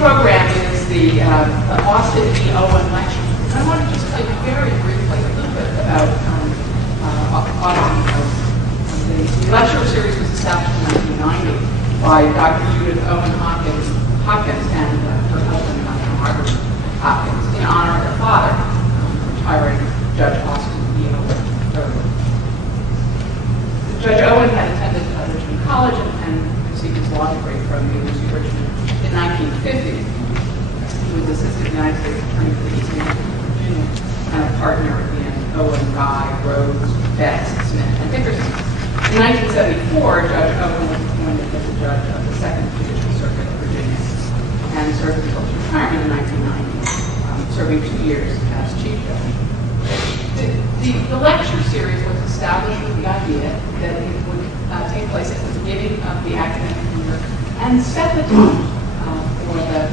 program is the Austin E. Owen Lecture. I want to just tell you very briefly a little bit about Austin E. Owen. The lecture series was established in 1990 by Dr. Judith Owen Hopkins and her husband, Dr. Margaret Hopkins, in honor of her father, retiring Judge Austin E. Owen. Judge Owen had attended Richmond College and received his law degree from the University of Richmond in 1950. He was Assistant United States Attorney for the Eastern District of Virginia and a partner in Owen, Guy, Rhodes, Betts, Smith, and Dickerson. In 1974, Judge Owen was appointed as a judge of the Second Judicial Circuit of Virginia and served until his retirement in 1990, serving 2 years as Chief Judge. The lecture series was established with the idea that it would take place at the beginning of the academic year and set the tone for the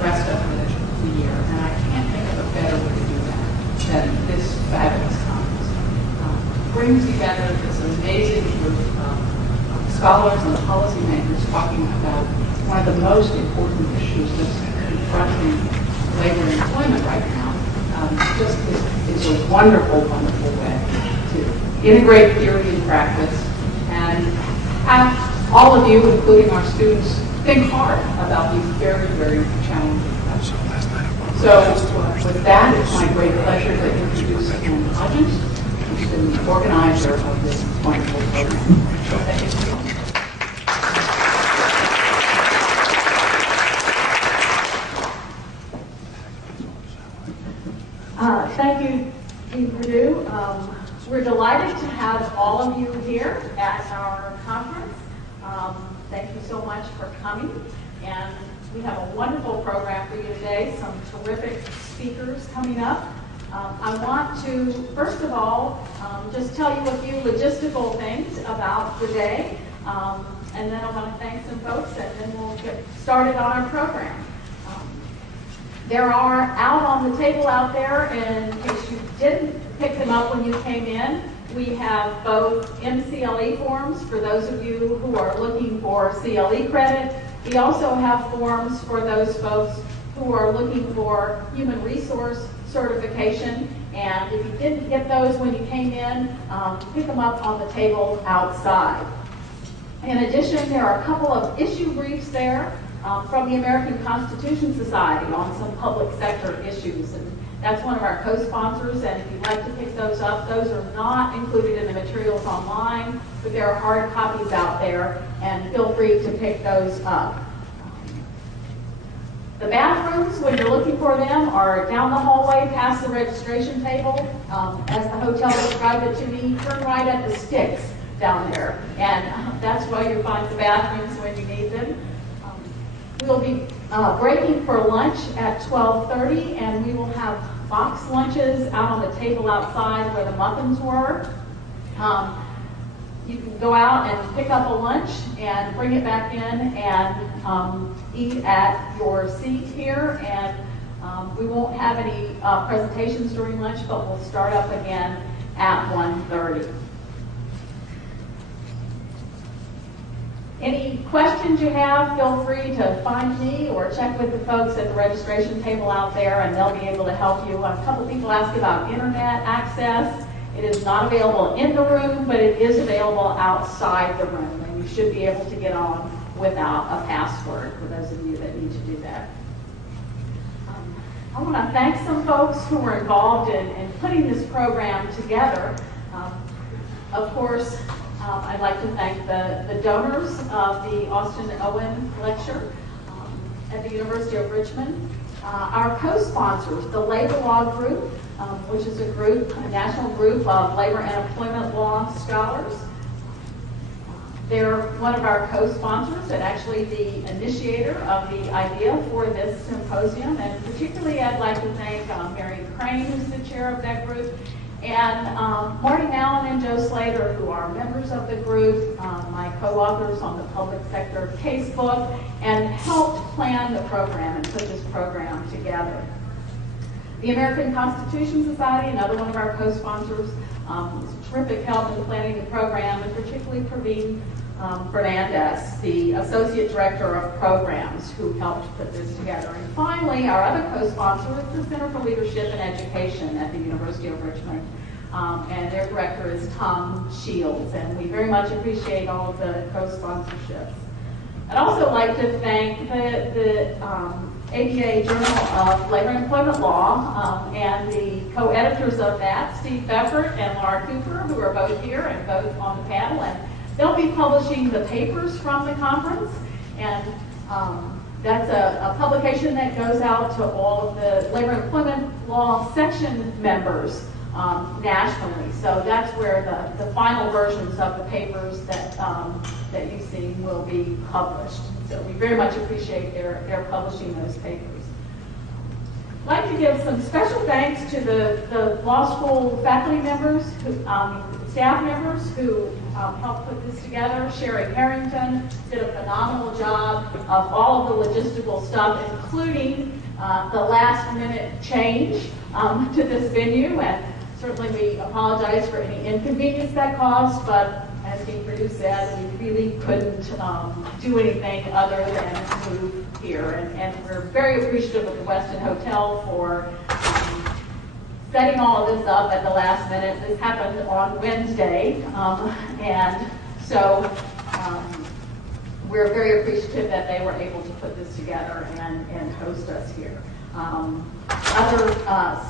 rest of the year. And I can't think of a better way to do that than this fabulous conference. Brings together this amazing group of scholars and policymakers talking about one of the most important issues that's confronting labor and employment right now. Just is a wonderful, wonderful way to integrate theory and practice and have all of you, including our students, think hard about these very, very challenging questions. So with that, it's my great pleasure to introduce Adjunct, who's the organizer of this wonderful program. Thank you. Thank you, Dean Perdue. We're delighted to have all of you here at our conference. Thank you so much for coming. And we have a wonderful program for you today, some terrific speakers coming up. I want to, first of all, just tell you a few logistical things about the day. And then I want to thank some folks, and then we'll get started on our program. There are out on the table out there, in case you didn't pick them up when you came in, we have both MCLE forms for those of you who are looking for CLE credit. We also have forms for those folks who are looking for human resource certification. And if you didn't get those when you came in, pick them up on the table outside. In addition, there are a couple of issue briefs there. From the American Constitution Society on some public sector issues. And that's one of our co-sponsors, and if you'd like to pick those up, those are not included in the materials online, but there are hard copies out there, and feel free to pick those up. The bathrooms, when you're looking for them, are down the hallway past the registration table. As the hotel described it to me, turn right at the sticks down there, and that's where you'll find the bathrooms when you need them. We'll be breaking for lunch at 12:30, and we will have box lunches out on the table outside where the muffins were. You can go out and pick up a lunch and bring it back in and eat at your seat here. And we won't have any presentations during lunch, but we'll start up again at 1:30. Any questions you have, feel free to find me or check with the folks at the registration table out there, and they'll be able to help you. A couple people asked about internet access. It is not available in the room, but it is available outside the room, and you should be able to get on without a password for those of you that need to do that. I want to thank some folks who were involved in putting this program together. Of course, I'd like to thank the donors of the Austin Owen Lecture at the University of Richmond. Our co-sponsors, the Labor Law Group, which is a national group of labor and employment law scholars. They're one of our co-sponsors and actually the initiator of the idea for this symposium. And particularly I'd like to thank Mary Crane, who's the chair of that group, and Marty Mallon and Joe Slater, who are members of the group, my co-authors on the public sector casebook, and helped plan the program and put this program together. The American Constitution Society, another one of our co-sponsors, was terrific help in planning the program, and particularly Praveen Fernandez, the Associate Director of Programs, who helped put this together. And finally, our other co-sponsor is the Center for Leadership and Education at the University of Richmond. And their director is Tom Shields, and we very much appreciate all of the co-sponsorships. I'd also like to thank the ABA Journal of Labor and Employment Law and the co-editors of that, Steve Beffert and Laura Cooper, who are both here and both on the panel. And they'll be publishing the papers from the conference, and that's a publication that goes out to all of the Labor and Employment Law section members nationally. So that's where the final versions of the papers that you've seen will be published. So we very much appreciate their publishing those papers. I'd like to give some special thanks to the law school faculty members, staff members who helped put this together. Sherry Harrington did a phenomenal job of all of the logistical stuff, including the last minute change to this venue. And certainly we apologize for any inconvenience that caused, but as Dean Perdue said, we really couldn't do anything other than move here. And we're very appreciative of the Westin Hotel for setting all of this up at the last minute. This happened on Wednesday, and so we're very appreciative that they were able to put this together and host us here. Other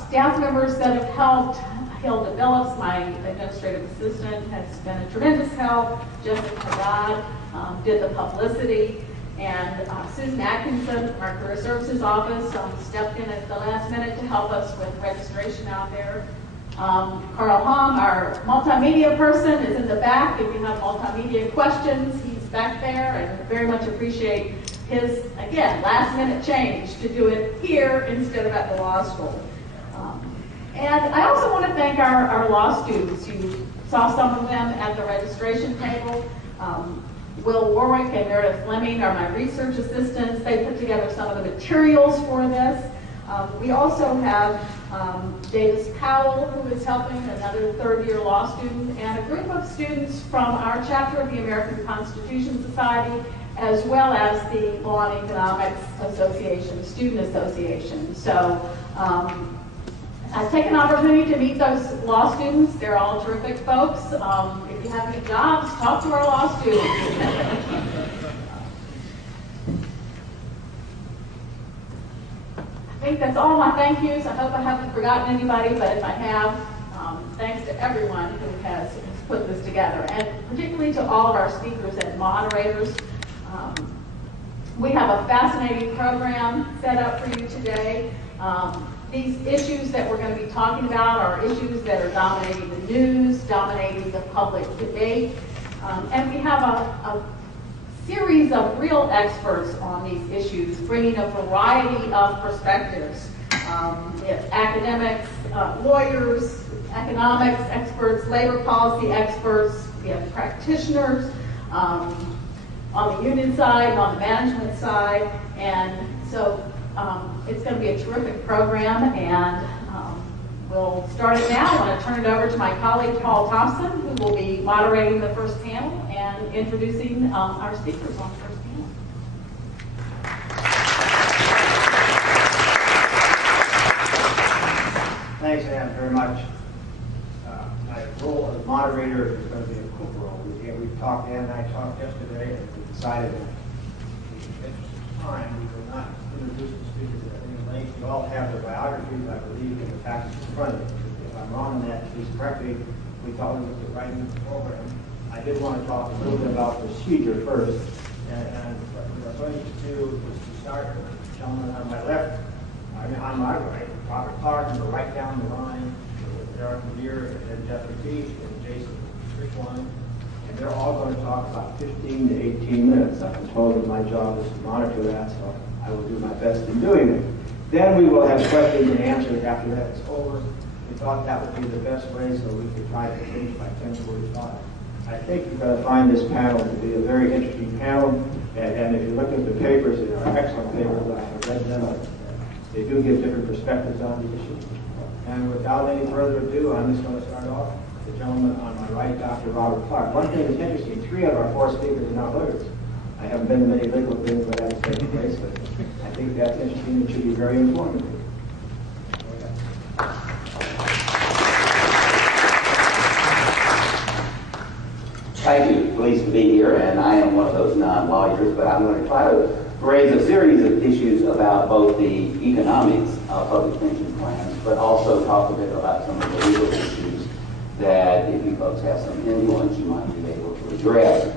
staff members that have helped, Hilda Phillips, my administrative assistant, has been a tremendous help. Jessica Haddad did the publicity. And Susan Atkinson, our Career Services Office, stepped in at the last minute to help us with registration out there. Carl Hom, our multimedia person, is in the back. If you have multimedia questions, he's back there, and very much appreciate his, again, last minute change to do it here instead of at the law school. And I also want to thank our law students. You saw some of them at the registration table. Will Warwick and Meredith Fleming are my research assistants. They put together some of the materials for this. We also have Davis Powell, who is helping, another third-year law student, and a group of students from our chapter of the American Constitution Society, as well as the Law and Economics Association, Student Association. So I take an opportunity to meet those law students. They're all terrific folks. If you have any jobs, talk to our law students. I think that's all my thank yous. I hope I haven't forgotten anybody, but if I have, thanks to everyone who has put this together, and particularly to all of our speakers and moderators. We have a fascinating program set up for you today. These issues that we're going to be talking about are issues that are dominating the news, dominating the public debate, and we have a series of real experts on these issues, bringing a variety of perspectives. We have academics, lawyers, economics experts, labor policy experts, we have practitioners on the union side, on the management side, and so it's going to be a terrific program, and we'll start it now. I want to turn it over to my colleague, Paul Thompson, who will be moderating the first panel and introducing our speakers on the first panel. Thanks, Ann, very much. My role as moderator is going to be a quick role. We've talked, Ann and I talked yesterday, and we decided that in the interest of time, we will not introduce the speakers at any length. You all have their biographies, I believe, in the package in front of you. If I'm wrong on that, please correct me. We thought we were writing the program. I did want to talk a little bit about procedure first. And what we're going to do is to start with the gentleman on my left, on my right, Robert Clark, and go right down the line with Derek Madiar and Jeffrey Teach and Jason Strickland. And they're all going to talk about 15 to 18 minutes. I've been told that my job is to monitor that, so I will do my best in doing it. Then we will have questions and answers after that is over. We thought that would be the best way, so we could try to finish by 10:45. I think you're going to find this panel to be a very interesting panel, and if you look at the papers, they are excellent papers. I have read them. They do give different perspectives on the issue. And without any further ado, I'm just going to start off. the gentleman on my right, Dr. Robert Clark. One thing that's interesting, 3 of our 4 speakers are not lawyers. I haven't been to many legal things where that has taken place, but I think that's interesting and should be very informative. Thank you. Pleased to be here, and I am one of those non-lawyers, but I'm going to try to raise a series of issues about both the economics of public pension plans, but also talk a bit about some of the legal issues that, if you folks have some influence, you might be able to address.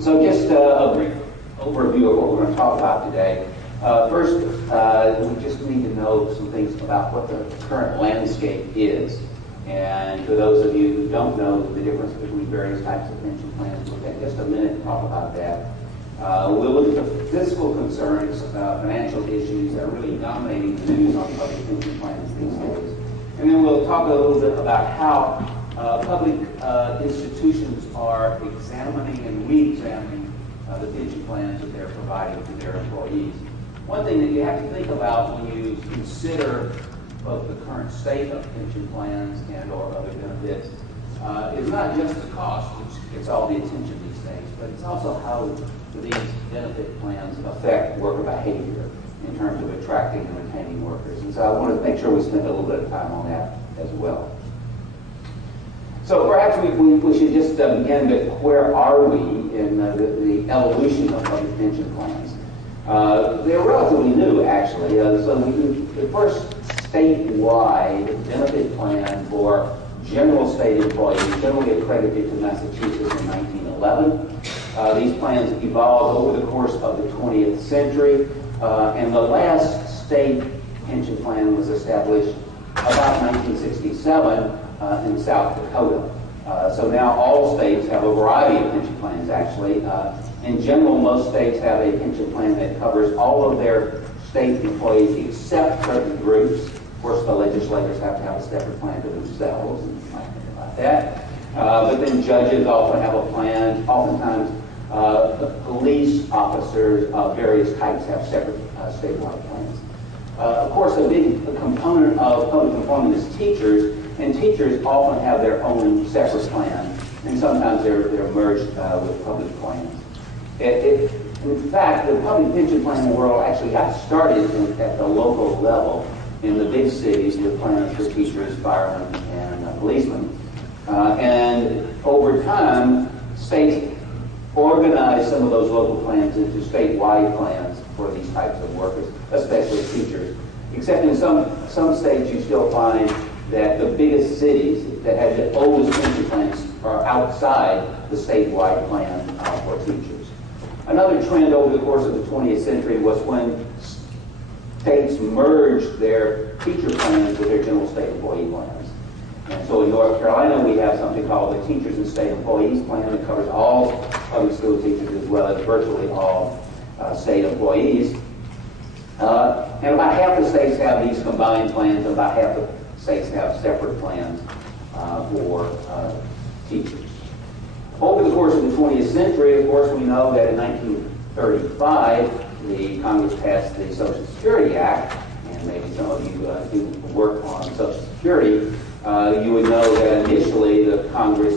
So just a brief overview of what we're going to talk about today. First, we just need to know some things about what the current landscape is. And for those of you who don't know the difference between various types of pension plans, we'll take just a minute to talk about that. We'll look at the fiscal concerns, financial issues that are really dominating the news on public pension plans these days. And then we'll talk a little bit about how public institutions are examining and re-examining the pension plans that they're providing to their employees. One thing that you have to think about when you consider both the current state of pension plans and or other benefits is not just the cost, which gets all the attention these days, but it's also how these benefit plans affect worker behavior in terms of attracting and retaining workers. And so I want to make sure we spend a little bit of time on that as well. So perhaps we should just begin with where are we in the evolution of public pension plans. They're relatively new, actually. So the first statewide benefit plan for general state employees, generally accredited to Massachusetts in 1911. These plans evolved over the course of the 20th century, and the last state pension plan was established about 1967 in South Dakota. So now all states have a variety of pension plans, actually. In general, most states have a pension plan that covers all of their state employees except certain groups. Of course, the legislators have to have a separate plan for themselves, and you might think about that. But then judges often have a plan. Oftentimes, the police officers of various types have separate statewide plans. Of course, a big component of public employment is teachers, and teachers often have their own separate plan, and sometimes they're merged with public plans. In fact, the public pension plan world actually got started at the local level in the big cities with plans for teachers, firemen, and policemen. And over time, states organized some of those local plans into statewide plans for these types of workers, especially teachers. Except in some states, you still find that the biggest cities that had the oldest pension plans are outside the statewide plan for teachers. Another trend over the course of the 20th century was when states merged their teacher plans with their general state employee plans. And so in North Carolina, we have something called the Teachers and State Employees Plan that covers all public school teachers as well as virtually all state employees. And about half the states have these combined plans, and about half the states have separate plans for teachers. Over the course of the 20th century, of course, we know that in 1935, the Congress passed the Social Security Act, and maybe some of you who work on Social Security, you would know that initially the Congress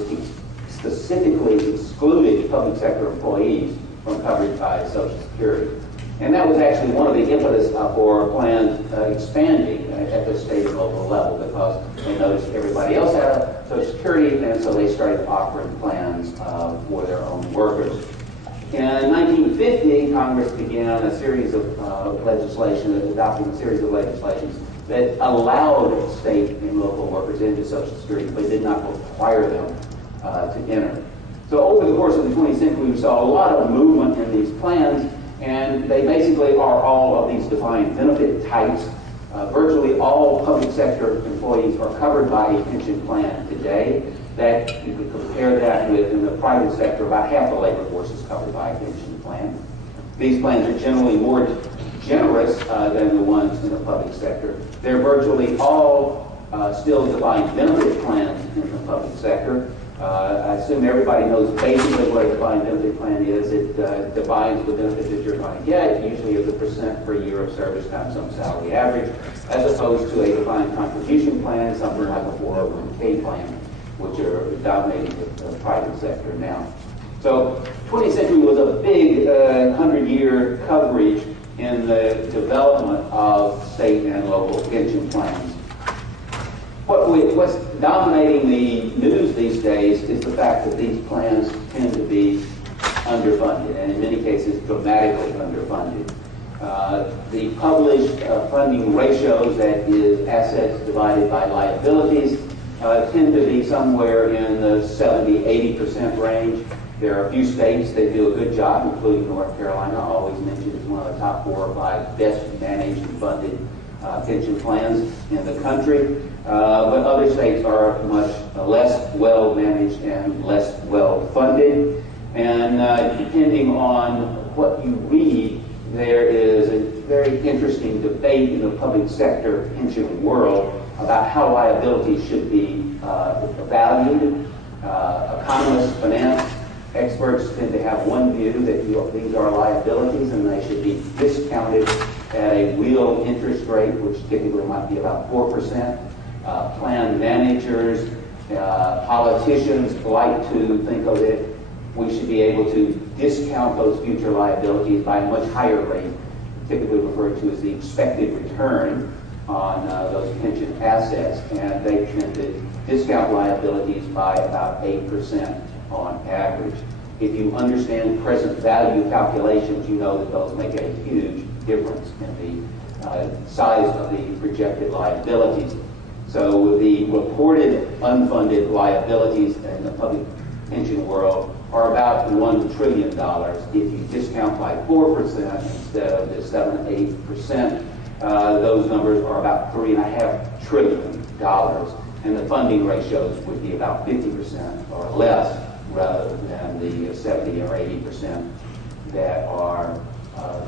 specifically excluded public sector employees from coverage by Social Security. And that was actually one of the impetus for plans expanding at the state and local level, because they noticed everybody else had a Social Security, and so they started offering plans for their own workers. In 1950, Congress began a series of legislation, adopting a series of legislations that allowed state and local workers into Social Security, but did not require them to enter. So over the course of the 20th century, we saw a lot of movement in these plans, and they basically are all of these defined benefit types. Virtually all public sector employees are covered by a pension plan today. That you could compare that with in the private sector, about half the labor force is covered by a pension plan. These plans are generally more generous than the ones in the public sector. They're virtually all still defined benefit plans in the public sector. I assume everybody knows basically what a defined benefit plan is. It defines the benefit that you're going to get, usually as a % per year of service times some salary average, as opposed to a defined contribution plan, something like a 401k plan, which are dominating the private sector now. So 20th century was a big 100-year coverage in the development of state and local pension plans. What's dominating the news these days is the fact that these plans tend to be underfunded, and in many cases dramatically underfunded. The published funding ratios, that is assets divided by liabilities, tend to be somewhere in the 70-80% range. There are a few states that do a good job, including North Carolina, always mentioned as one of the top 4 or 5 best managed and funded pension plans in the country. But other states are much less well managed and less well funded. And depending on what you read, there is a very interesting debate in the public sector pension world about how liabilities should be valued. Economists, finance experts tend to have one view that these are liabilities and they should be discounted at a real interest rate, which typically might be about 4%. Plan managers, politicians like to think of it. We should be able to discount those future liabilities by a much higher rate, typically referred to as the expected return on those pension assets, and they tend to discount liabilities by about 8% on average. If you understand present value calculations, you know that those make a huge difference in the size of the projected liabilities. So the reported unfunded liabilities in the public pension world are about $1 trillion. If you discount by 4% instead of the 7-8%, those numbers are about $3.5 trillion. And the funding ratios would be about 50% or less rather than the 70 or 80% that are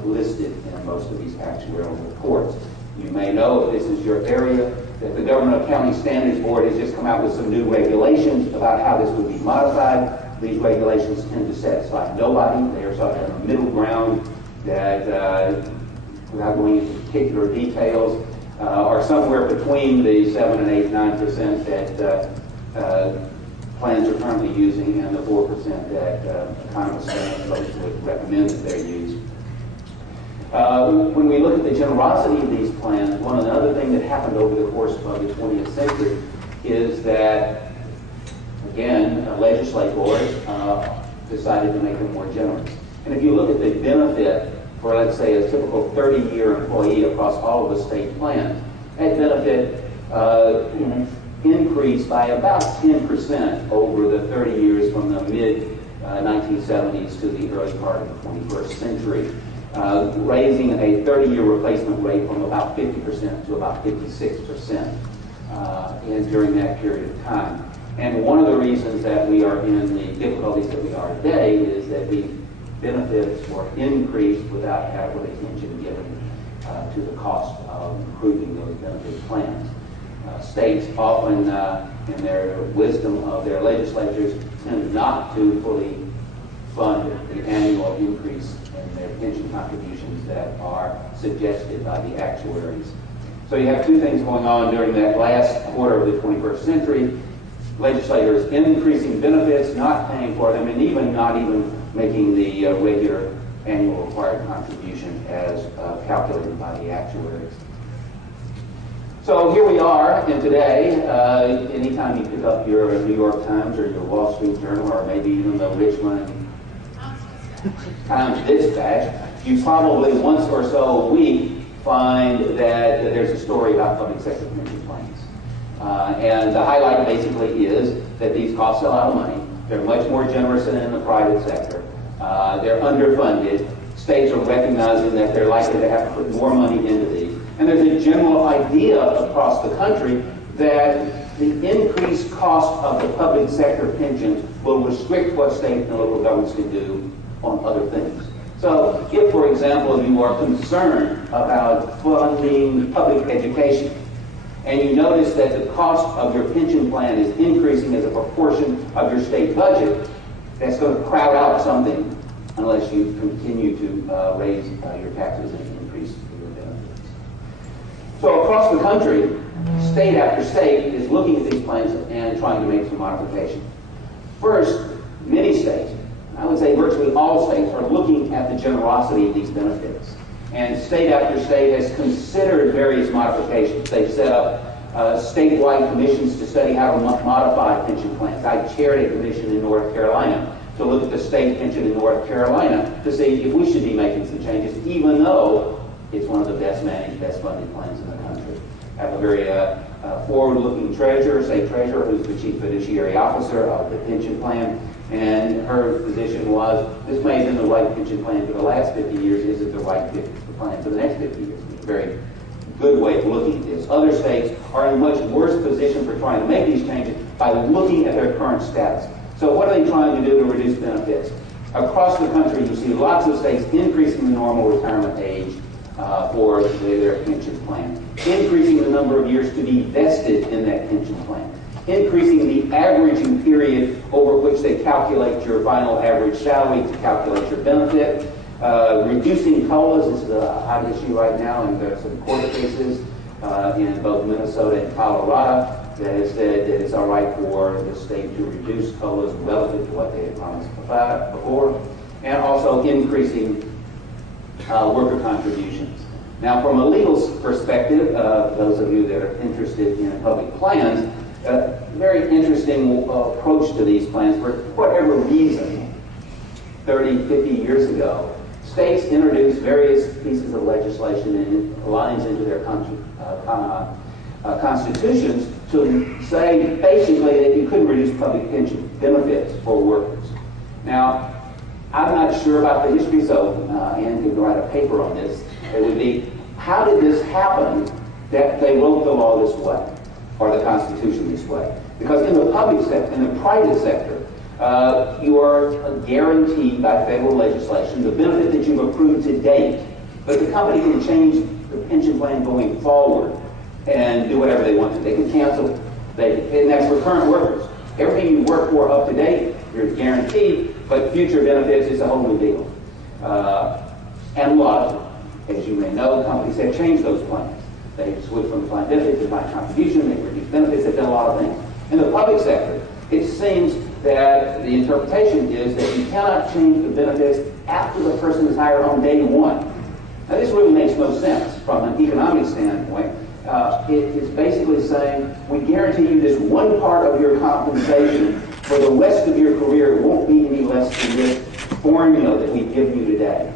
listed in most of these actuarial reports. You may know, if this is your area, that the Government Accounting Standards Board has just come out with some new regulations about how this would be modified. These regulations tend to satisfy nobody. They are sort of a middle ground that, without going into particular details, are somewhere between the 7 and 8, 9% that plans are currently using and the 4% that economists and folks would recommend that they're used. When we look at the generosity of these plans, another thing that happened over the course of the 20th century is that, again, legislators decided to make them more generous. And if you look at the benefit for, let's say, a typical 30-year employee across all of the state plans, that benefit increased by about 10% over the 30 years from the mid-1970s to the early part of the 21st century. Raising a 30-year replacement rate from about 50% to about 56% during that period of time. And one of the reasons that we are in the difficulties that we are today is that the benefits were increased without adequate attention given to the cost of improving those benefit plans. States often, in their wisdom of their legislatures, tend not to fully fund the annual increase in their pension contributions that are suggested by the actuaries. So you have two things going on during that last quarter of the 21st century. Legislators increasing benefits, not paying for them, and not even making the regular annual required contribution as calculated by the actuaries. So here we are, and today, anytime you pick up your New York Times or your Wall Street Journal, or maybe even the Richmond Times-Dispatch, you probably once or so a week find that there's a story about public sector pension plans. And the highlight basically is that these cost a lot of money. They're much more generous than in the private sector. They're underfunded. States are recognizing that they're likely to have to put more money into these. And there's a general idea across the country that the increased cost of the public sector pensions will restrict what state and local governments can do on other things. So if, for example, you are concerned about funding public education, and you notice that the cost of your pension plan is increasing as a proportion of your state budget, that's going to crowd out something unless you continue to raise your taxes and increase your benefits. So across the country, state after state is looking at these plans and trying to make some modification. First, many states, I would say virtually all states, are looking at the generosity of these benefits. And state after state has considered various modifications. They've set up statewide commissions to study how to modify pension plans. I chaired a commission in North Carolina to look at the state pension in North Carolina to see if we should be making some changes, even though it's one of the best managed, best funded plans in the country. I have a very forward-looking treasurer, state treasurer, who's the chief fiduciary officer of the pension plan, and her position was, this may have been the right pension plan for the last 50 years, is it the right plan for the next 50 years? It's a very good way of looking at this. Other states are in a much worse position for trying to make these changes by looking at their current status. So what are they trying to do to reduce benefits? Across the country, you see lots of states increasing the normal retirement age for their pension plan, increasing the number of years to be vested in that pension plan, increasing the averaging period over which they calculate your final average salary to calculate your benefit, reducing COLAs. This is a hot issue right now, and there are some court cases in both Minnesota and Colorado that has said that it's all right for the state to reduce COLAs relative to what they had promised before, and also increasing worker contributions. Now, from a legal perspective, those of you that are interested in public plans, very interesting approach to these plans. For whatever reason, 30, 50 years ago, states introduced various pieces of legislation and lines into their constitutions to say basically that you couldn't reduce public pension benefits for workers. Now, I'm not sure about the history, so Ann could write a paper on this. It would be, how did this happen that they wrote the law this way, or the Constitution this way? Because in the public sector, in the private sector, you are guaranteed by federal legislation the benefit that you've accrued to date, but the company can change the pension plan going forward and do whatever they want to. They can cancel, and that's for current workers. Everything you work for up to date, you're guaranteed, but future benefits is a whole new deal. And laws, as you may know, companies have changed those plans. They've switched from defined benefit to defined contribution, they've reduced benefits, they've done a lot of things. In the public sector, it seems that the interpretation is that you cannot change the benefits after the person is hired on day one. Now, this really makes no sense from an economic standpoint. It is basically saying, we guarantee you this one part of your compensation for the rest of your career. It won't be any less than this formula that we've given you today.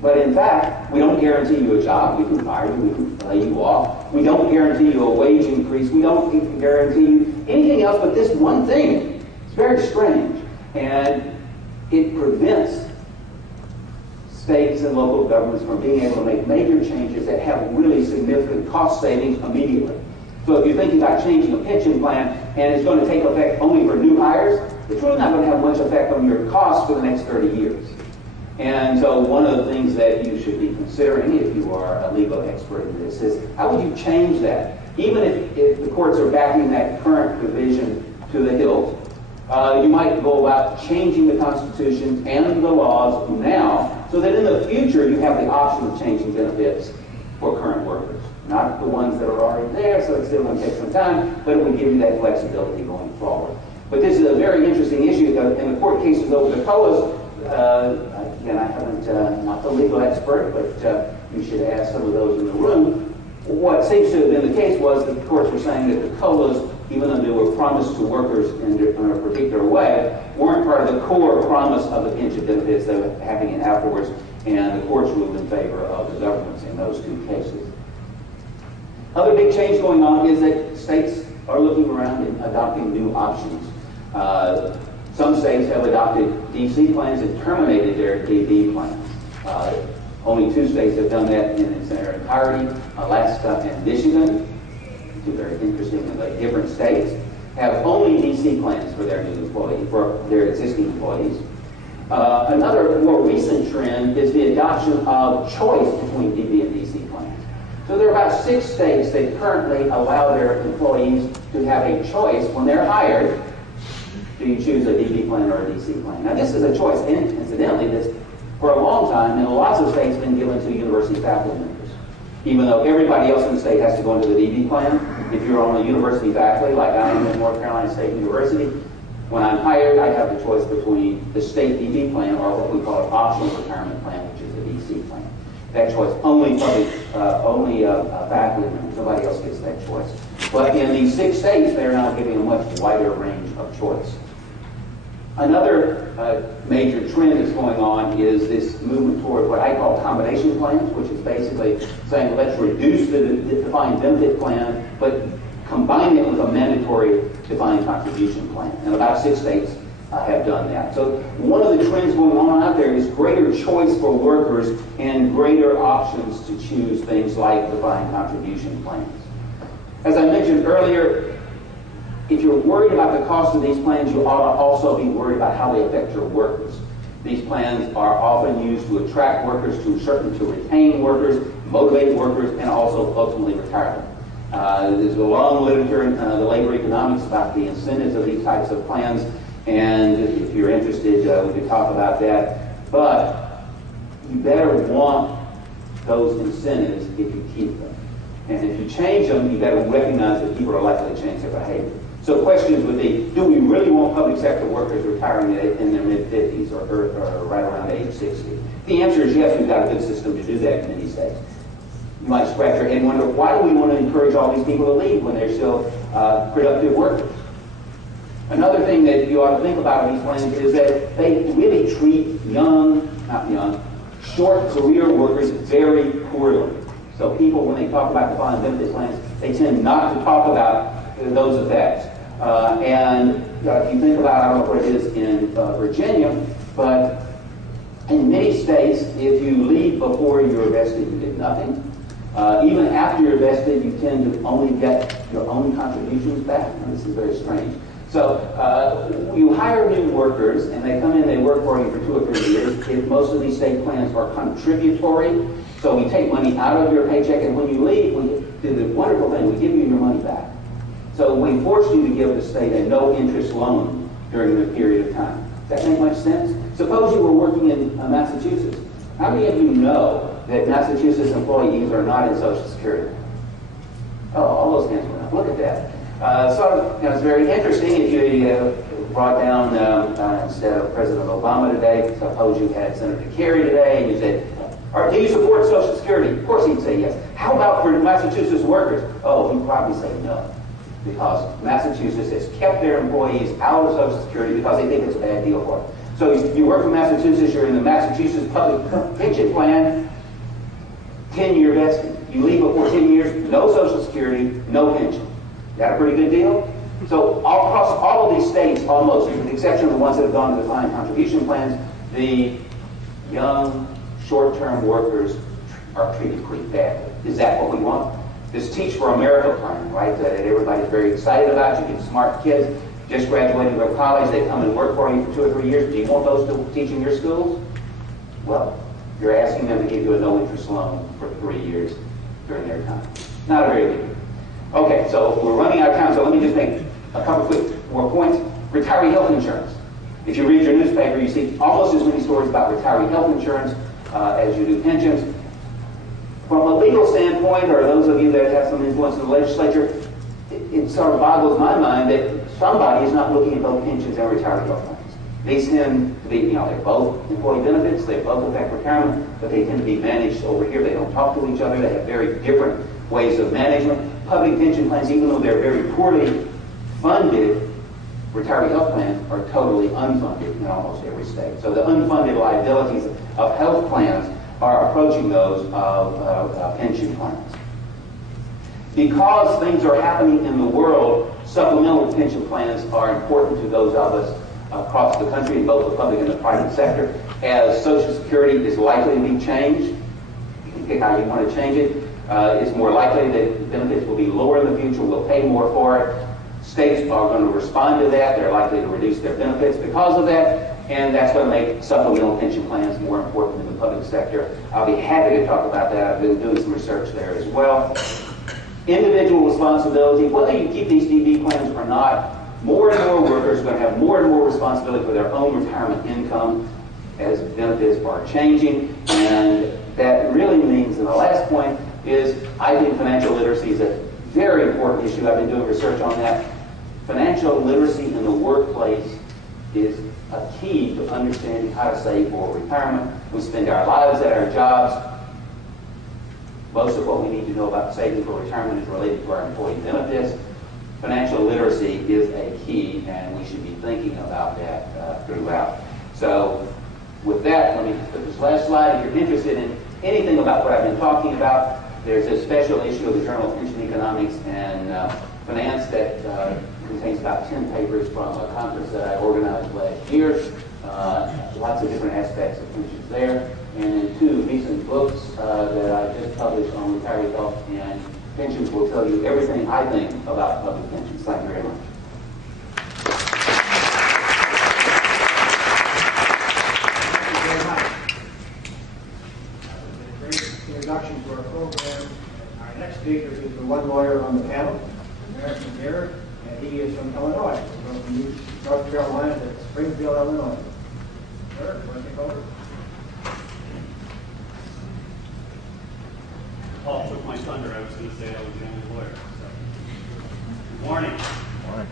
But in fact, we don't guarantee you a job. We can fire you, we can lay you off. We don't guarantee you a wage increase. We don't guarantee you anything else but this one thing. It's very strange. And it prevents states and local governments from being able to make major changes that have really significant cost savings immediately. So if you're thinking about changing a pension plan and it's going to take effect only for new hires, it's really not going to have much effect on your costs for the next 30 years. And so one of the things that you should be considering, if you are a legal expert in this, is how would you change that? Even if the courts are backing that current provision to the hilt, you might go about changing the Constitution and the laws now so that in the future you have the option of changing benefits for current workers. Not the ones that are already there, so it's still going to take some time, but it would give you that flexibility going forward. But this is a very interesting issue, in the court cases over the COLAs. Again, I haven't, not the legal expert, but you should ask some of those in the room. What seems to have been the case was that the courts were saying that the COLAs, even though they were promised to workers in a particular way, weren't part of the core promise of the pension benefits that were happening afterwards, and the courts ruled in favor of the governments in those two cases. Other big change going on is that states are looking around and adopting new options. Some states have adopted DC plans and terminated their DB plans. Only 2 states have done that in their entirety, Alaska and Michigan. 2 very interesting and different states have only DC plans for their new employees, for their existing employees. Another more recent trend is the adoption of choice between DB and DC plans. So there are about 6 states that currently allow their employees to have a choice when they're hired. Do you choose a DB plan or a DC plan? Now this is a choice, and incidentally, this for a long time in lots of states been given to university faculty members. Even though everybody else in the state has to go into the DB plan, if you're on a university faculty, like I am at North Carolina State University, when I'm hired, I have the choice between the state DB plan or what we call an optional retirement plan, which is the DC plan. That choice only faculty members. Nobody else gets that choice. But in these 6 states, they're now giving a much wider range of choice. Another major trend that's going on is this movement toward what I call combination plans, which is basically saying let's reduce the defined benefit plan, but combine it with a mandatory defined contribution plan. And about 6 states have done that. So one of the trends going on out there is greater choice for workers and greater options to choose things like defined contribution plans. As I mentioned earlier, if you're worried about the cost of these plans, you ought to also be worried about how they affect your workers. These plans are often used to attract workers, to retain workers, motivate workers, and also ultimately retire them. There's a long literature in the labor economics about the incentives of these types of plans, and if you're interested, we could talk about that. But you better want those incentives if you keep them. And if you change them, you better recognize that people are likely to change their behavior. So questions would be, do we really want public sector workers retiring in their mid-50s or right around age 60? The answer is yes, we've got a good system to do that in many states. You might scratch your head and wonder, why do we want to encourage all these people to leave when they're still productive workers? Another thing that you ought to think about in these plans is that they really treat short career workers very poorly. So people, when they talk about defined benefit plans, they tend not to talk about those effects. If you think about, I don't know what it is in Virginia, but in many states, if you leave before you're vested, you get nothing. Even after you're vested, you tend to only get your own contributions back. And this is very strange. So you hire new workers, and they come in, they work for you for 2 or 3 years. Most of these state plans are contributory, so we take money out of your paycheck, and when you leave, we do the wonderful thing, we give you your money back. So we force you to give the state a no-interest loan during the period of time. Does that make much sense? Suppose you were working in Massachusetts. How many of you know that Massachusetts employees are not in Social Security? Oh, all those hands went up. Look at that. It's very interesting if you brought down, instead of President Obama today, suppose you had Senator Kerry today, and you said, do you support Social Security? Of course he'd say yes. How about for Massachusetts workers? Oh, he'd probably say no. Because Massachusetts has kept their employees out of Social Security because they think it's a bad deal for them. So you work for Massachusetts, you're in the Massachusetts Public Pension Plan, 10-year vesting. You leave before 10 years, no Social Security, no pension. Is that a pretty good deal? So across all of these states, almost, with the exception of the ones that have gone to defined contribution plans, the young, short-term workers are treated pretty badly. Is that what we want? This Teach for America plan, right, that everybody's very excited about. You get smart kids, just graduated from college, they come and work for you for 2 or 3 years. Do you want those to teach in your schools? Well, you're asking them to give you a no-interest loan for 3 years during their time. Not a very good deal. Okay, so we're running out of time, so let me just make a couple quick more points. Retiree health insurance. If you read your newspaper, you see almost as many stories about retiree health insurance as you do pensions. From a legal standpoint, or those of you that have some influence in the legislature, it sort of boggles my mind that somebody is not looking at both pensions and retiree health plans. These tend to be, they're both employee benefits, they both affect retirement, but they tend to be managed over here. They don't talk to each other. They have very different ways of management. Public pension plans, even though they're very poorly funded, retiree health plans are totally unfunded in almost every state. So the unfunded liabilities of health plans are approaching those of pension plans. Because things are happening in the world, supplemental pension plans are important to those of us across the country, in both the public and the private sector. As Social Security is likely to be changed, you can pick how you want to change it, it's more likely that benefits will be lower in the future, we'll pay more for it. States are going to respond to that. They're likely to reduce their benefits because of that. and that's going to make supplemental pension plans more important in the public sector. I'll be happy to talk about that. I've been doing some research there as well. Individual responsibility, whether you keep these DB plans or not, more and more workers are going to have more and more responsibility for their own retirement income as benefits are changing, and that really means, and the last point is, I think financial literacy is a very important issue. I've been doing research on that. Financial literacy in the workplace is a key to understanding how to save for retirement. We spend our lives at our jobs. Most of what we need to know about saving for retirement is related to our employee benefits. Financial literacy is a key, and we should be thinking about that throughout. So with that, let me put this last slide. If you're interested in anything about what I've been talking about, there's a special issue of the Journal of Pension Economics and Finance that contains about 10 papers from a conference that I organized last year. Lots of different aspects of pensions there. And then 2 recent books that I just published on retiree health and pensions will tell you everything I think about public pensions. Thank you very much. Introduction to our program. Our next speaker is the one lawyer on the panel, Madiar, and he is from Illinois. He's from North Carolina to Springfield, Illinois. Sir, want to take over? Paul took my thunder. I was going to say I was the only lawyer. So. Good morning. Morning.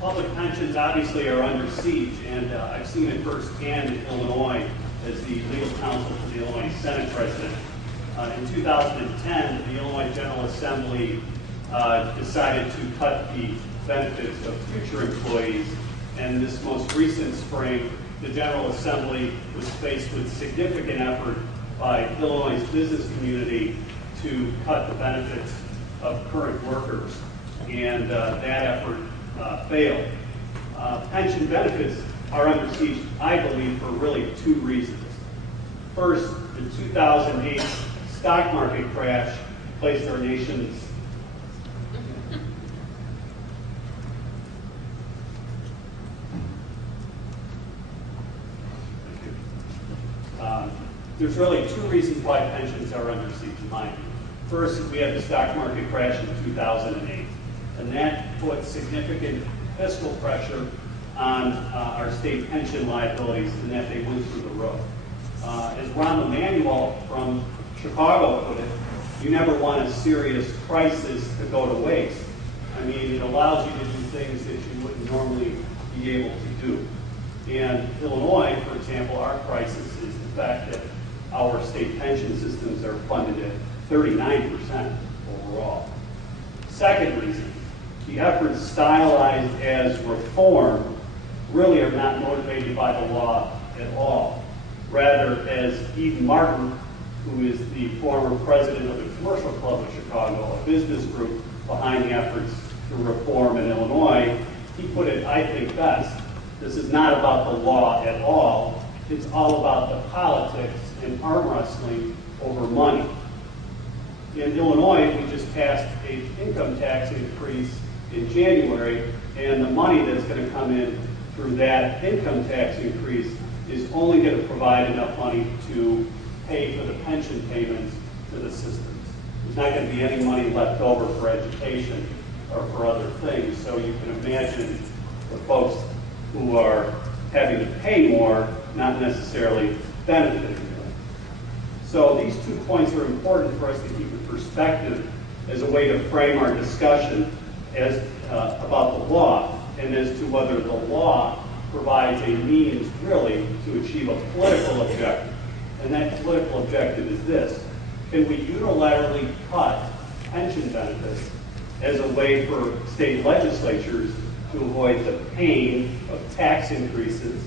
Public pensions obviously are under siege, and I've seen it firsthand in Illinois as the legal counsel for the Illinois Senate President. In 2010, the Illinois General Assembly decided to cut the benefits of future employees, and this most recent spring, the General Assembly was faced with significant effort by Illinois' business community to cut the benefits of current workers, and that effort failed. Pension benefits are under siege, I believe, for really 2 reasons. First, the 2008 stock market crash placed our nation's there's really 2 reasons why pensions are under siege, in my view. First, we had the stock market crash in 2008, and that put significant fiscal pressure on our state pension liabilities, and that they went through the roof. As Ron Emanuel from Chicago put it, you never want a serious crisis to go to waste. I mean, it allows you to do things that you wouldn't normally be able to do. And Illinois, for example, our crisis is the fact that our state pension systems are funded at 39% overall. Second reason, the efforts stylized as reform really are not motivated by the law at all. Rather, as Eden Martin, who is the former president of the Commercial Club of Chicago, a business group behind the efforts to reform in Illinois, he put it, I think, best. This is not about the law at all. It's all about the politics and arm wrestling over money. In Illinois, we just passed an income tax increase in January, and the money that's going to come in through that income tax increase is only going to provide enough money to pay for the pension payments to the systems. There's not going to be any money left over for education or for other things, so you can imagine the folks who are having to pay more, not necessarily benefiting more. So these 2 points are important for us to keep in perspective as a way to frame our discussion as about the law, and as to whether the law provides a means really to achieve a political objective. And that political objective is this: can we unilaterally cut pension benefits as a way for state legislatures to avoid the pain of tax increases,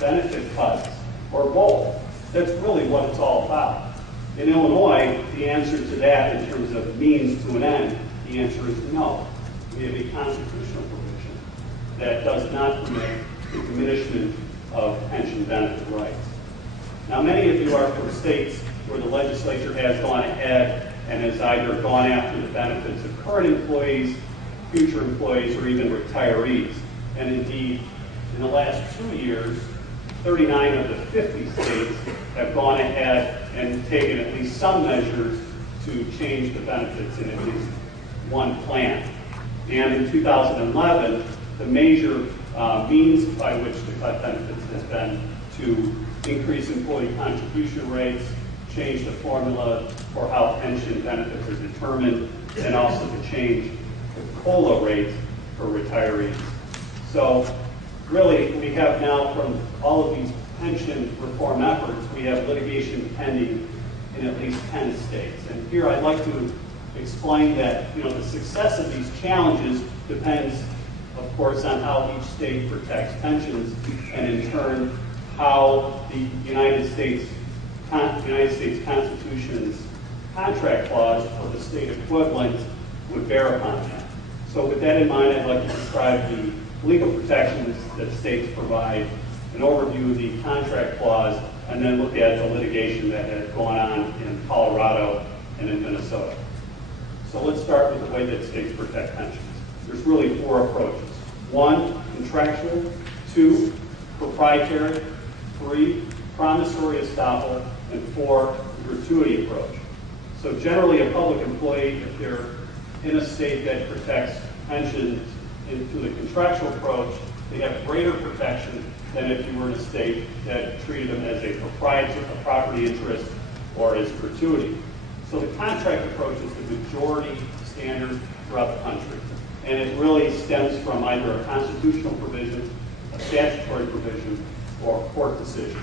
benefit cuts, or both? That's really what it's all about. In Illinois, the answer to that in terms of means to an end, the answer is no. We have a constitutional provision that does not permit the diminishment of pension benefit rights. Now, many of you are from states where the legislature has gone ahead and has either gone after the benefits of current employees, future employees, or even retirees. And indeed, in the last 2 years, 39 of the 50 states have gone ahead and taken at least some measures to change the benefits in at least one plan. And in 2011, the major means by which to cut benefits has been to increase employee contribution rates, change the formula for how pension benefits are determined, and also to change the COLA rate for retirees. So really, we have now, from all of these pension reform efforts, we have litigation pending in at least 10 states. And here I'd like to explain that the success of these challenges depends, of course, on how each state protects pensions, and in turn, how the United States Constitution's contract clause or the state equivalent would bear upon that. So with that in mind, I'd like to describe the legal protections that states provide, an overview of the contract clause, and then look at the litigation that has gone on in Colorado and in Minnesota. So let's start with the way that states protect pensions. There's really 4 approaches. 1, contractual. 2, proprietary. 3, promissory estoppel. And 4, gratuity approach. So generally, a public employee, if they're in a state that protects pensions through the contractual approach, they have greater protection than if you were in a state that treated them as a property interest or as gratuity. So the contract approach is the majority standard throughout the country. And it really stems from either a constitutional provision, a statutory provision, or a court decision.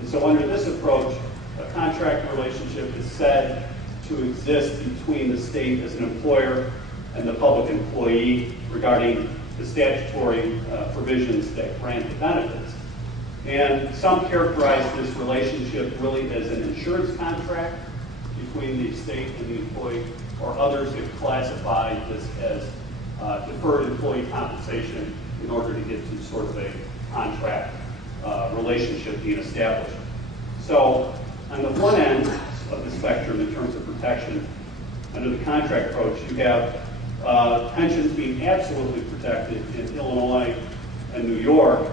And so under this approach, a contract relationship is said to exist between the state as an employer and the public employee regarding the statutory provisions that grant the benefits. And some characterize this relationship really as an insurance contract between the state and the employee, or others have classified this as deferred employee compensation in order to get to sort of a contract relationship being established. So on the one end of the spectrum in terms of protection, under the contract approach, you have pensions being absolutely protected in Illinois and New York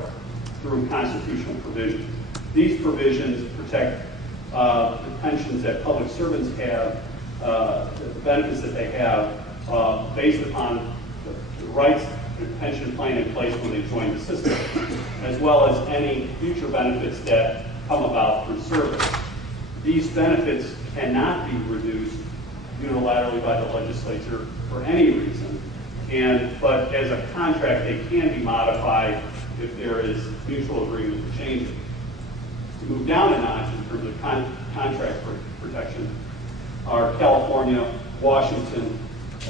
through constitutional provisions. These provisions protect the pensions that public servants have, the benefits that they have, based upon the rights the pension plan in place when they join the system, as well as any future benefits that come about through service. These benefits cannot be reduced unilaterally by the legislature for any reason, but as a contract, they can be modified if there is mutual agreement to change it. To move down a notch in terms of contract protection are California, Washington,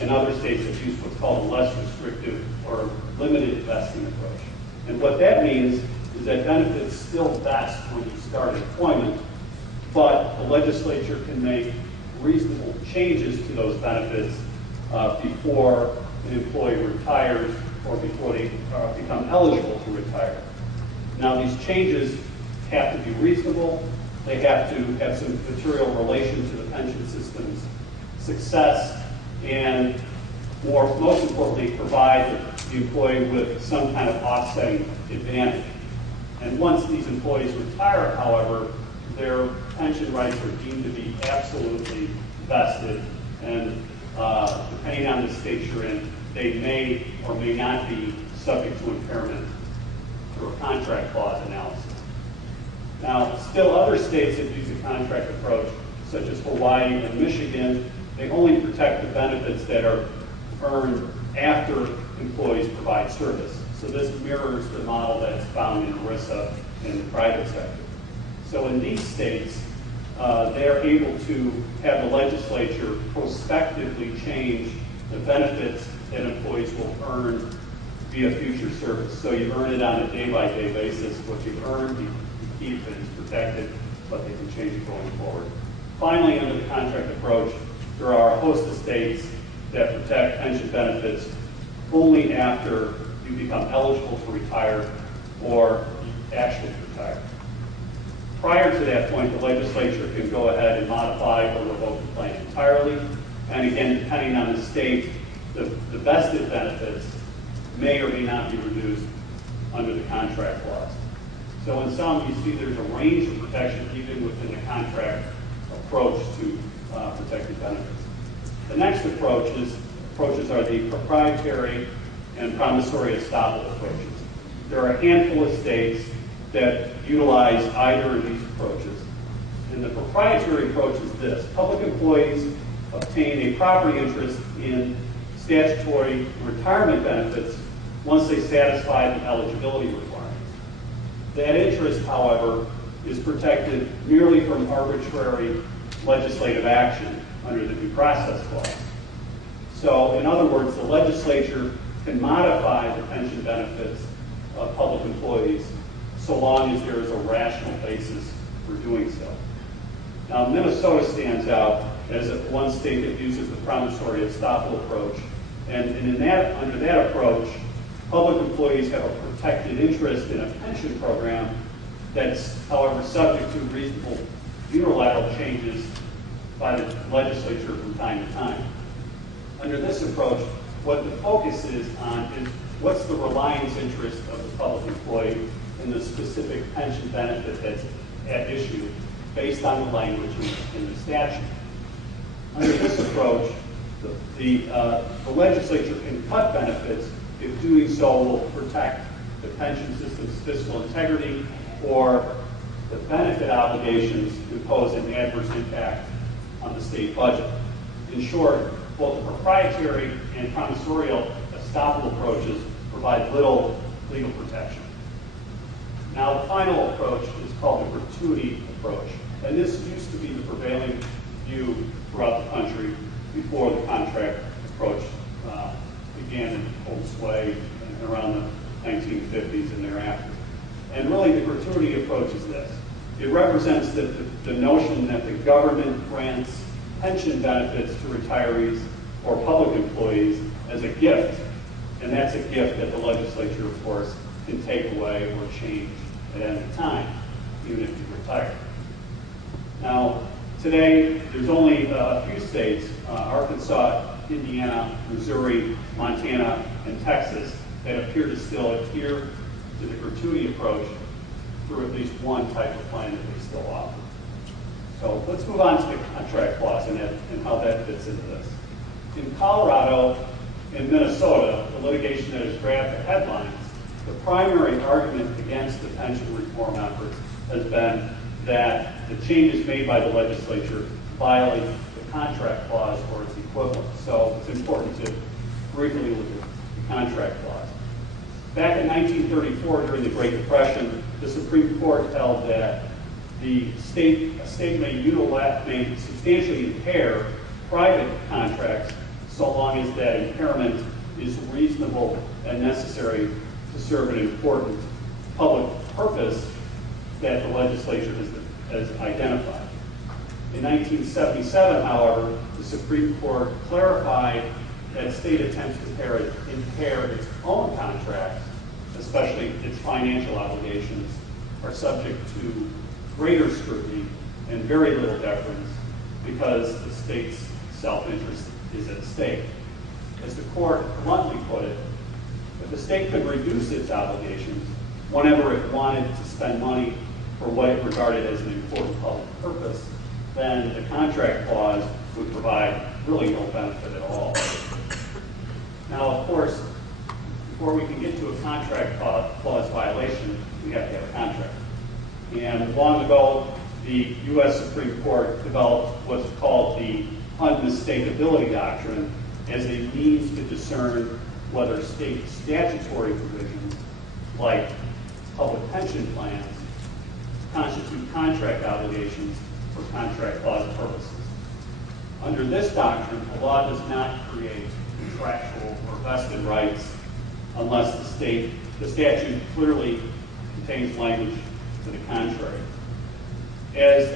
and other states that use what's called a less restrictive or limited vesting approach. And what that means is that benefits still vest when you start employment, but the legislature can make reasonable changes to those benefits before an employee retires or before they become eligible to retire. Now, these changes have to be reasonable. They have to have some material relation to the pension system's success, and most importantly, provide the employee with some kind of offsetting advantage. And once these employees retire, however, their pension rights are deemed to be absolutely vested, and depending on the state you're in, they may or may not be subject to impairment through a contract clause analysis. Now, still other states that use a contract approach, such as Hawaii and Michigan, they only protect the benefits that are earned after employees provide service. So this mirrors the model that's found in ERISA in the private sector. So in these states, they're able to have the legislature prospectively change the benefits that employees will earn via future service. So you earn it on a day-by-day basis. What you've earned, you keep it, it's protected, but they can change it going forward. Finally, under the contract approach, there are a host of states that protect pension benefits only after you become eligible to retire or you actually retire. Prior to that point, the legislature can go ahead and modify or revoke the plan entirely. And again, depending on the state, the vested benefits may or may not be reduced under the contract clause. So in some, you see there's a range of protection even within the contract approach to protected benefits. The next approaches are the proprietary and promissory estoppel approaches. There are a handful of states that utilize either of these approaches. And the proprietary approach is this: public employees obtain a property interest in statutory retirement benefits once they satisfy the eligibility requirements. That interest, however, is protected merely from arbitrary legislative action under the Due Process Clause. So, in other words, the legislature can modify the pension benefits of public employees so long as there is a rational basis for doing so. Now, Minnesota stands out as one state that uses the promissory estoppel approach, and under that approach, public employees have a protected interest in a pension program that's, however, subject to reasonable unilateral changes by the legislature from time to time. Under this approach, what the focus is on is what's the reliance interest of the public employee in the specific pension benefit that's at issue based on the language in the statute. Under this approach, the legislature can cut benefits if doing so will protect the pension system's fiscal integrity or the benefit obligations impose an adverse impact on the state budget. In short, both the proprietary and promissory estoppel approaches provide little legal protection. Now, the final approach is called the gratuity approach, and this used to be the prevailing view throughout the country before the contract approach began in full sway around the 1950s and thereafter. And really, the gratuity approach is this. It represents the notion that the government grants pension benefits to retirees or public employees as a gift, and that's a gift that the legislature, of course, can take away or change at any time, even if you retire. Now, today, there's only a few states, Arkansas, Indiana, Missouri, Montana, and Texas, that appear to still adhere to the gratuity approach through at least one type of plan that they still offer. So let's move on to the contract clause and how that fits into this. In Colorado and Minnesota, the litigation that has grabbed the headlines, the primary argument against the pension reform efforts has been that the changes made by the legislature violate the contract clause or its equivalent. So it's important to briefly look at the contract clause. Back in 1934, during the Great Depression, the Supreme Court held that a state may substantially impair private contracts so long as that impairment is reasonable and necessary to serve an important public purpose that the legislature has identified. In 1977, however, the Supreme Court clarified that state attempts to impair its own contracts, especially its financial obligations, are subject to greater scrutiny and very little deference because the state's self-interest is at stake. As the court bluntly put it, if the state could reduce its obligations whenever it wanted to spend money for what it regarded as an important public purpose, then the contract clause would provide really no benefit at all. Now, of course, before we can get to a contract clause violation, we have to have a contract. And long ago, the U.S. Supreme Court developed what's called the unmistakability doctrine as a means to discern whether state statutory provisions, like public pension plans, constitute contract obligations for contract clause purposes. Under this doctrine, the law does not create contractual or vested rights unless the statute clearly contains language to the contrary. As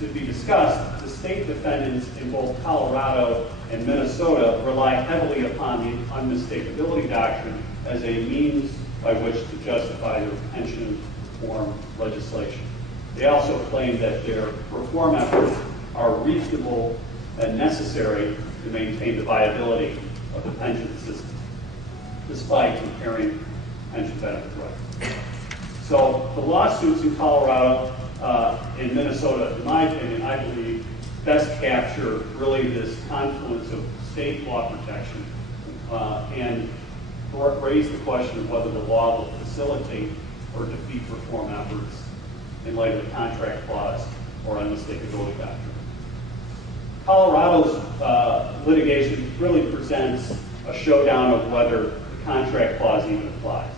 to be discussed, the state defendants in both Colorado and Minnesota rely heavily upon the unmistakability doctrine as a means by which to justify their pension reform legislation. They also claim that their reform efforts are reasonable and necessary to maintain the viability of the pension system, despite impairing pension benefit rights. So the lawsuits in Colorado and Minnesota, in my opinion, I believe, best capture really this confluence of state law protection and raise the question of whether the law will facilitate or defeat reform efforts in light of the contract clause or unmistakability doctrine. Colorado's litigation really presents a showdown of whether the contract clause even applies.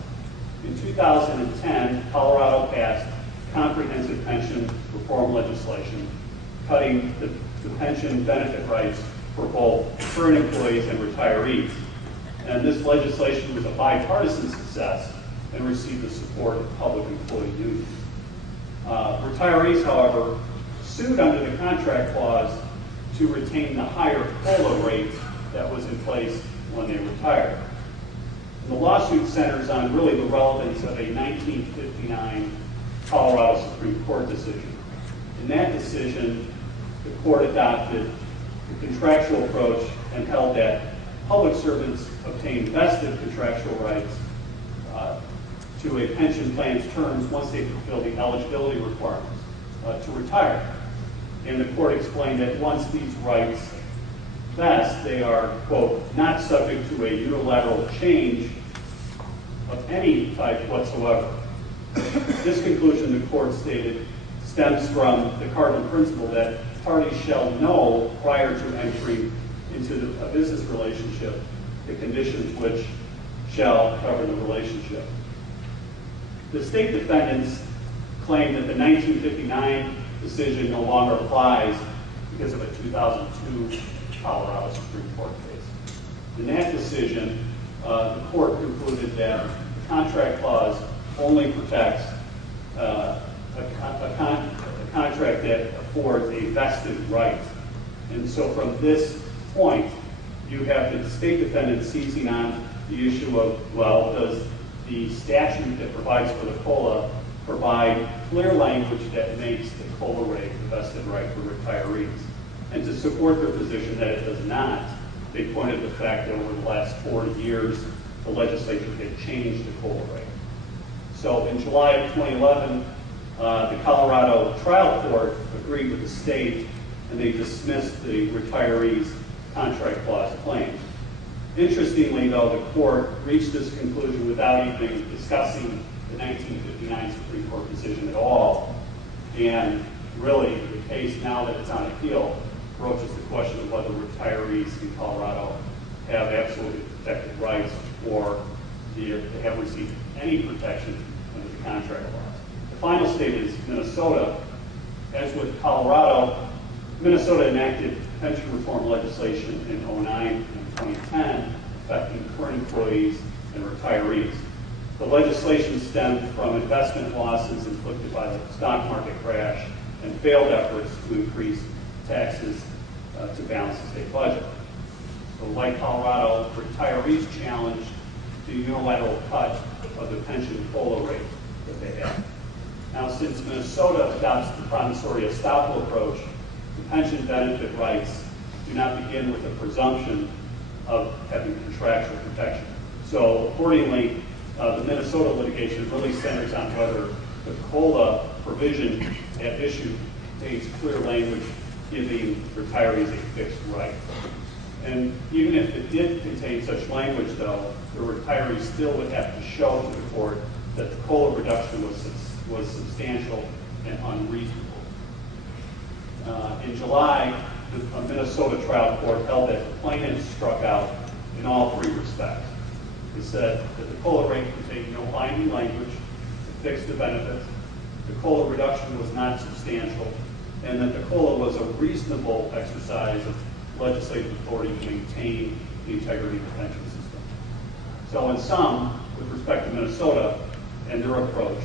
In 2010, Colorado passed comprehensive pension reform legislation, cutting the pension benefit rights for both current employees and retirees. And this legislation was a bipartisan success and received the support of public employee unions. Retirees, however, sued under the contract clause to retain the higher COLA rate that was in place when they retired. And the lawsuit centers on really the relevance of a 1959 Colorado Supreme Court decision. In that decision, the court adopted the contractual approach and held that public servants obtain vested contractual rights to a pension plan's terms once they fulfill the eligibility requirements to retire. And the court explained that once these rights vest, they are, quote, not subject to a unilateral change of any type whatsoever. This conclusion, the court stated, stems from the cardinal principle that parties shall know prior to entering into a business relationship the conditions which shall cover the relationship. The state defendants claim that the 1959 decision no longer applies because of a 2002 Colorado Supreme Court case. In that decision, the court concluded that the contract clause only protects a contract that affords a vested right. And so from this point, you have the state defendants seizing on the issue of, well, does the statute that provides for the COLA provide clear language that makes the COLA rate the vested right for retirees? And to support their position that it does not, they pointed to the fact that over the last 40 years, the legislature had changed the COLA rate. So in July of 2011, the Colorado trial court agreed with the state, and they dismissed the retirees' contract clause claims. Interestingly, though, the court reached this conclusion without even discussing the 1959 Supreme Court decision at all. And really, the case, now that it's on appeal, approaches the question of whether retirees in Colorado have absolutely protected rights or they have received any protection under the contract clause. The final state is Minnesota. As with Colorado, Minnesota enacted pension reform legislation in 2009 and 2010 affecting current employees and retirees. The legislation stemmed from investment losses inflicted by the stock market crash and failed efforts to increase taxes to balance the state budget. So like Colorado, retirees challenged the unilateral cut of the pension COLA rate that they have. Now, since Minnesota adopts the promissory estoppel approach, the pension benefit rights do not begin with a presumption of having contractual protection. So accordingly, the Minnesota litigation really centers on whether the COLA provision at issue contains clear language giving retirees a fixed right. And even if it did contain such language, though, the retirees still would have to show to the court that the COLA reduction was substantial and unreasonable. In July, the Minnesota trial court held that the plaintiffs struck out in all three respects. It said that the COLA rate contained no binding language to fix the benefits, the COLA reduction was not substantial, and that the COLA was a reasonable exercise of legislative authority to maintain the integrity of the pension system. So in sum, with respect to Minnesota and their approach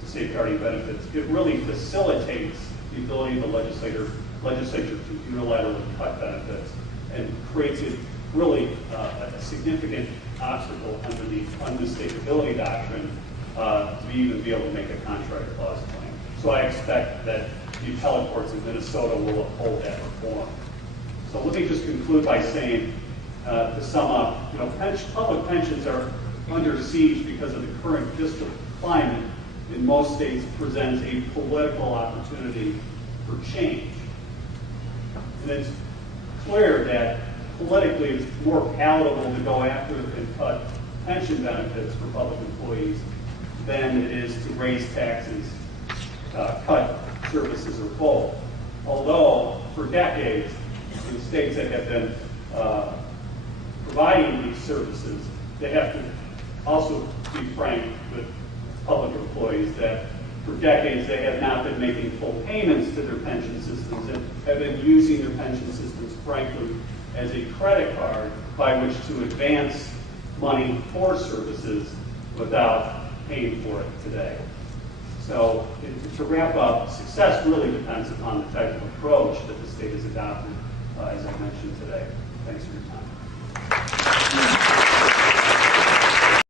to safeguarding benefits, it really facilitates the ability of the legislature to unilaterally cut benefits and creates it really a significant obstacle under the unmistakability doctrine to even be able to make a contract clause claim. So I expect that the appellate courts in Minnesota will uphold that reform. So let me just conclude by saying, to sum up, public pensions are under siege because of the current fiscal climate in most states presents a political opportunity for change. And it's clear that politically it's more palatable to go after and cut pension benefits for public employees than it is to raise taxes, cut services, or both. Although, for decades, in states that have been providing these services, they have to also be frank with public employees that for decades they have not been making full payments to their pension systems and have been using their pension systems, frankly, as a credit card by which to advance money for services without paying for it today. So to wrap up, success really depends upon the type of approach that the state has adopted, as I mentioned today. Thanks for your time.